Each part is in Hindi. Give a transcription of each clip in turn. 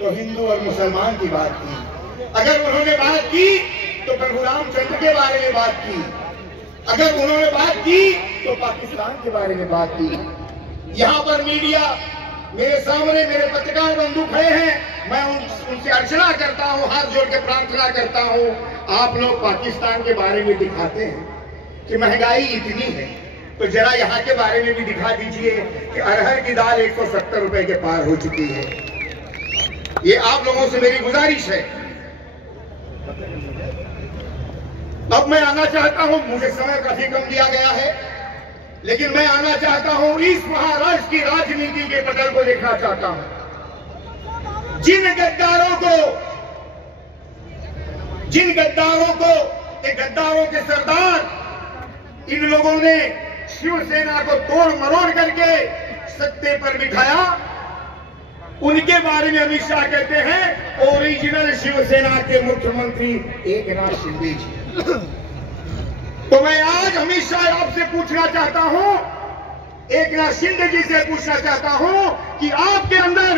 तो हिंदू और मुसलमान की बात की। अगर उन्होंने बात की तो प्रभु रामचंद्र के बारे में बात की। अगर उन्होंने बात की तो पाकिस्तान के बारे में बात की। यहाँ पर मीडिया मेरे सामने, मेरे पत्रकार बंधु खड़े हैं, मैं उनसे अर्चना करता हूँ, हाथ जोड़ के प्रार्थना करता हूँ, आप लोग पाकिस्तान के बारे में दिखाते हैं कि महंगाई इतनी है, तो जरा यहाँ के बारे में भी दिखा दीजिए कि अरहर की दाल 170 रुपए के पार हो चुकी है। ये आप लोगों से मेरी गुजारिश है। अब मैं आना चाहता हूं, मुझे समय काफी कम दिया गया है, लेकिन मैं आना चाहता हूं, इस महाराष्ट्र की राजनीति के पटल को देखना चाहता हूं। जिन गद्दारों को ये गद्दारों के सरदार इन लोगों ने शिवसेना को तोड़ मरोड़ करके सत्ते पर बिठाया, उनके बारे में अमित शाह कहते हैं ओरिजिनल शिवसेना के मुख्यमंत्री एकनाथ शिंदे जी। तो मैं आज अमित शाह आपसे पूछना चाहता हूं, एकनाथ शिंदे जी से पूछना चाहता हूं कि आपके अंदर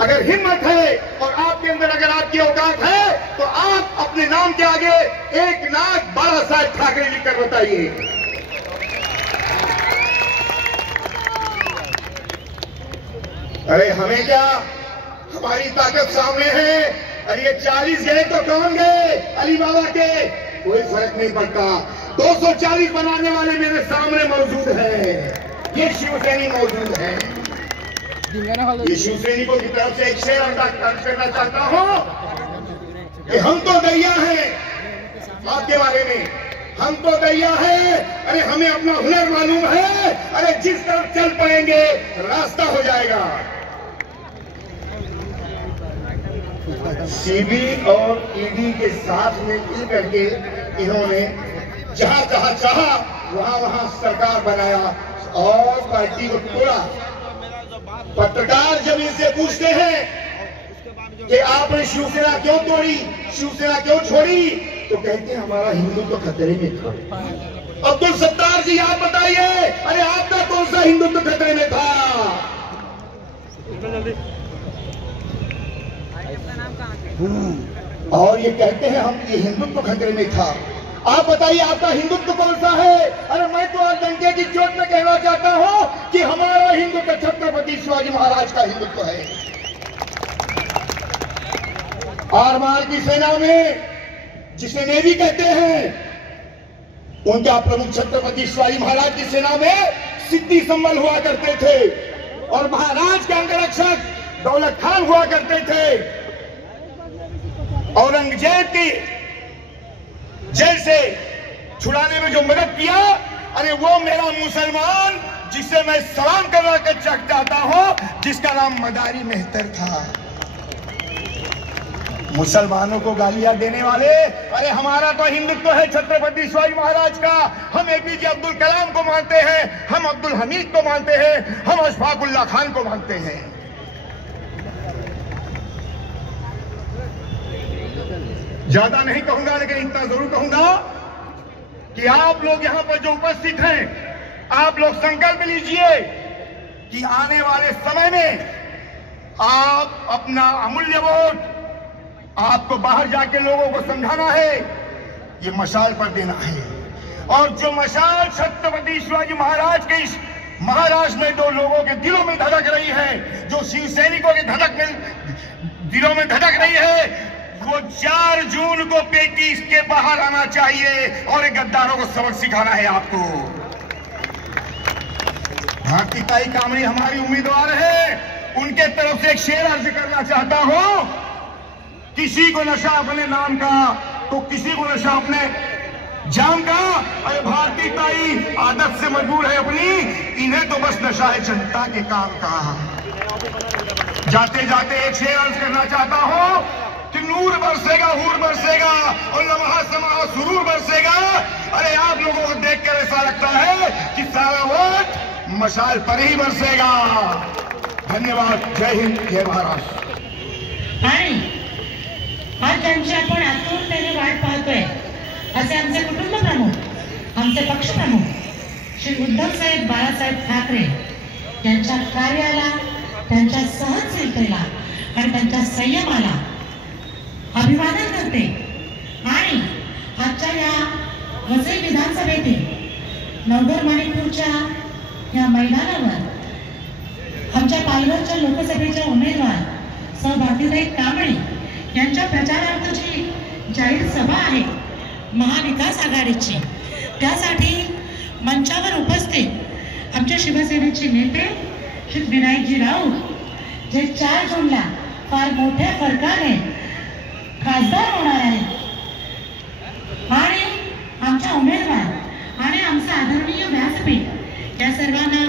अगर हिम्मत है और आपके अंदर अगर आपकी औकात है तो आप अपने नाम के आगे एकनाथ बाला साहेब ठाकरे लिखकर बताइए। अरे हमें क्या, हमारी ताकत सामने है। अरे ये 40 गए तो कौन गए, अली बाबा के, कोई फर्क नहीं पड़ता। 240 बनाने वाले मेरे सामने मौजूद है, ये शिवसैनी मौजूद है। ये शिवसैनिकों की तरफ से एक शेर अर्ज करना चाहता हूं कि हम तो दैया हैं, आपके बारे में हम तो दैया हैं। अरे हमें अपना हुनर मालूम है, अरे जिस तरफ चल पड़ेंगे रास्ता हो जाएगा। सीबी और ईडी के साथ में मिल करके इन्होंने जहां जहां चाहा वहां सरकार बनाया और पार्टी को तोड़ा। पत्रकार जब इनसे पूछते हैं कि आपने शिवसेना क्यों तोड़ी, शिवसेना क्यों छोड़ी, तो कहते हैं हमारा हिंदुत्व खतरे में था। अब्दुल सत्तार जी आप बताइए, अरे आपका कौन सा हिंदुत्व खतरे में था? और ये कहते हैं हम ये हिंदुत्व खतरे में था। आप बताइए आपका हिंदुत्व कौन सा है? अरे मैं तो आज डंके की चोट में कहना चाहता हूं कि हमारा हिंदुत्व छत्रपति शिवाजी महाराज का हिंदुत्व है। आरमार की सेना में जिसे नेवी कहते हैं, उनका प्रमुख छत्रपति शिवाजी महाराज की सेना में सिद्धि संबल हुआ करते थे और महाराज के अंगरक्षक दौलत खान हुआ करते थे। औरंगजेब की जेल से छुड़ाने में जो मदद किया, अरे वो मेरा मुसलमान जिसे मैं सलाम करवा कर चाहता हूं, जिसका नाम मदारी मेहतर था। मुसलमानों को गालियां देने वाले, अरे हमारा तो हिंदुत्व है छत्रपति शिवाजी महाराज का। हम एपीजे अब्दुल कलाम को मानते हैं, हम अब्दुल हमीद को मानते हैं, हम अशफाक उल्लाह खान को मानते हैं। ज्यादा नहीं कहूंगा, लेकिन इतना जरूर कहूंगा कि आप लोग यहां पर जो उपस्थित हैं, आप लोग संकल्प लीजिए कि आने वाले समय में आप अपना अमूल्य वोट आपको बाहर जाके लोगों को समझाना है, ये मशाल पर देना है। और जो मशाल छत्रपति शिवाजी महाराज के इस महाराष्ट्र में दो लोगों के दिलों में धड़क रही है, जो शिव सैनिकों के दिलों में धड़क रही है, वो 4 जून को पेटी के बाहर आना चाहिए और गद्दारों को सबक सिखाना है आपको। भारती ताई कामड़ी हमारी उम्मीदवार है, उनके तरफ से एक शेर अर्ज करना चाहता हूं। किसी को नशा अपने नाम का तो किसी को नशा अपने जाम का। अरे भारती ताई आदत से मजबूर है अपनी, इन्हें तो बस नशा है जनता के काम का। जाते जाते एक शेर अर्ज करना चाहता हूं कि नूर बरसेगा, हूर बरसेगा और लम्हा समा सुरूर बरसेगा। अरे आप लोगों को देखकर ऐसा लगता है कि सारा वोट मशाल पर ही बरसेगा। धन्यवाद। जय हिंद, जय महाराष्ट्र। आज त्यांची आपण आतुरतेने वाट पाहतोय असे आमचे कुटुंब प्रमुख, आमचे पक्ष प्रमुख श्री उद्धव साहेब बाळासाहेब ठाकरे यांच्या कार्याला, त्यांच्या सहनशीलतेला आणि त्यांच्या संयमाला अभिवादन करते। आणि आजच्या या वसई विधानसभेतील नवघर मणिपूरच्या या मैदानावर आमच्या पालघरच्या लोकसभेच्या उमेदवार सौ भारतीताई कांबळे यांच्या प्रचारार्थची जाहीर सभा आहे महाविकास आघाडीची। त्यासाठी मंचावर उपस्थित आमच्या शिवसेनेचे नेते श्री विनायकजी राऊत जे 4 जूनला फार मोठ्या फरकाने खासदार होणार आहेत आणि आमच्या उमेदवार आणि आमचं आदरणीय व्यासपीठ या सर्वांना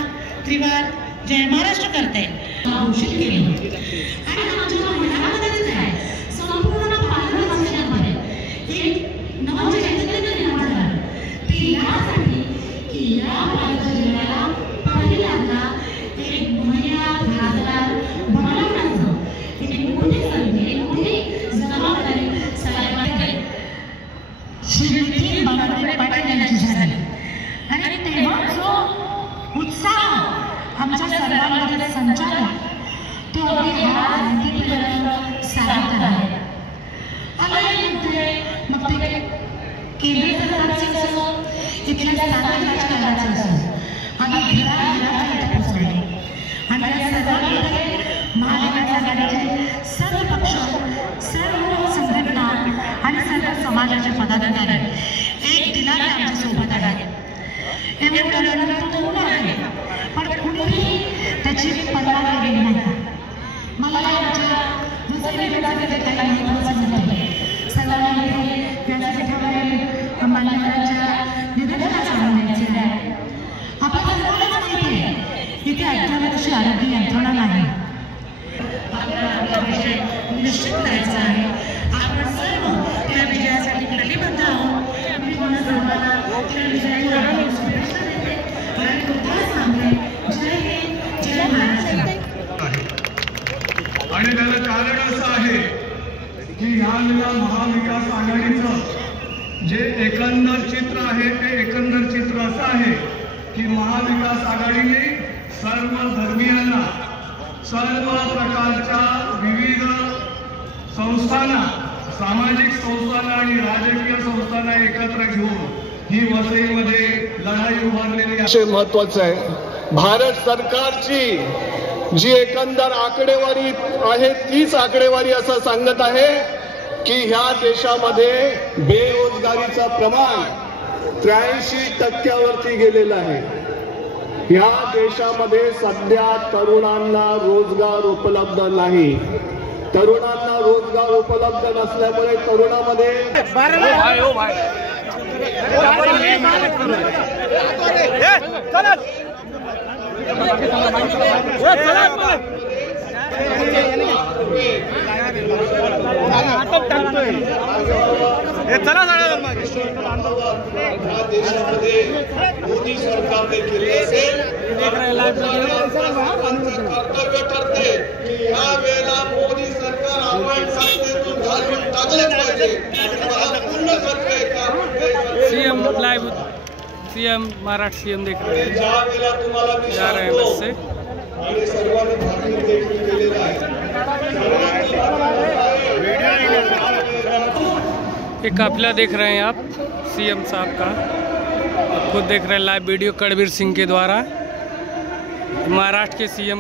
त्रिवार जय महाराष्ट्र करते घोषित केले। आणि आमच्या मैदानामध्येच आहे संपूर्ण पालघर जिल्ह्यामध्ये एक नवं चैतन्य निर्माण झालं ते यासाठी की या पालघर जिल्ह्याला पहिल्यांदा एक महिला खासदार बनवण्याचं एक मोठी संधी मोठी जबाबदारी साहेबांकडे श्री बाळासाहेब पाटील यांची झाली। आणि तेव्हा जो उत्साह आमच्या सर्वांमध्ये संचार तो अगदी क्रांतीपर्यंत साधत आहे। मग ते केंद्रीय सरकारचं असो इथल्या स्थानिक राजकारणाचं असो आम्ही घराघरात पोहोचले आणि या सर्वांमध्ये महाविकास आघाडीचे सर्व पक्ष सर्व संघटना आणि सर्व समाजाचे पदाधिकारी एक दिलाने आमच्या सोबत आहेत। एवढं लढत होणार आहे पण कुणीही त्याची पर्वा केली नाही। मला आमच्या दुसऱ्या विभागाचे काही महत्त्वाचं नाही सर्वांमध्ये व्यासपीठावरील मान्यवरांच्या निवेदनाचा आनंद आहे। आपल्याला सर्वांना माहिती आहे इथे अद्यावधीची आरोग्य यंत्रणा नाही। आपला विजय निश्चित करायचा आहे। आपण सर्व त्या विजयासाठी कटिबद्ध आहोत। मी तुम्हाला सर्वांना त्या विजयाच्या शुभेच्छा देते आणि तुम्हाला सांगते जय हिंद जय महाराष्ट्र। आणि त्याला कारण असं आहे की ह्यावेळेला महाविकास आघाडीचं जे एकंदर चित्र आहे ते एकंदर चित्र असं आहे की महाविकास आघाडीने सर्व धर्मीयांना सर्व प्रकारच्या विविध संस्थांना सामाजिक संस्थांना आणि राजकीय संस्थांना एकत्र घेऊन ही वसईमध्ये लढाई उभारलेली आहे। महत्वाचं आहे भारत सरकारची जी एकंदर आकडेवारी आहे तीच आकडेवारी असं सांगत आहे की ह्या देशामध्ये बेरोजगारीचं प्रमाण 83% गेलेलं आहे। ह्या देशामध्ये सध्या तरुणांना रोजगार उपलब्ध नाही। तरुणांना रोजगार उपलब्ध नसल्यामुळे तरुणामध्ये मोदी सरकारने केले असेल कर्तव्य ठरते की या वेळेला मोदी सरकार आपण सत्तेतून घालून टाकलेच पाहिजे। पूर्ण सत्य CM live CM Maharashtra CM देख रहे हैं जा रहे हैं बस से। एक काफिला देख रहे हैं आप सीएम साहब का, आप खुद देख रहे हैं लाइव वीडियो कड़वीर सिंह के द्वारा महाराष्ट्र के सीएम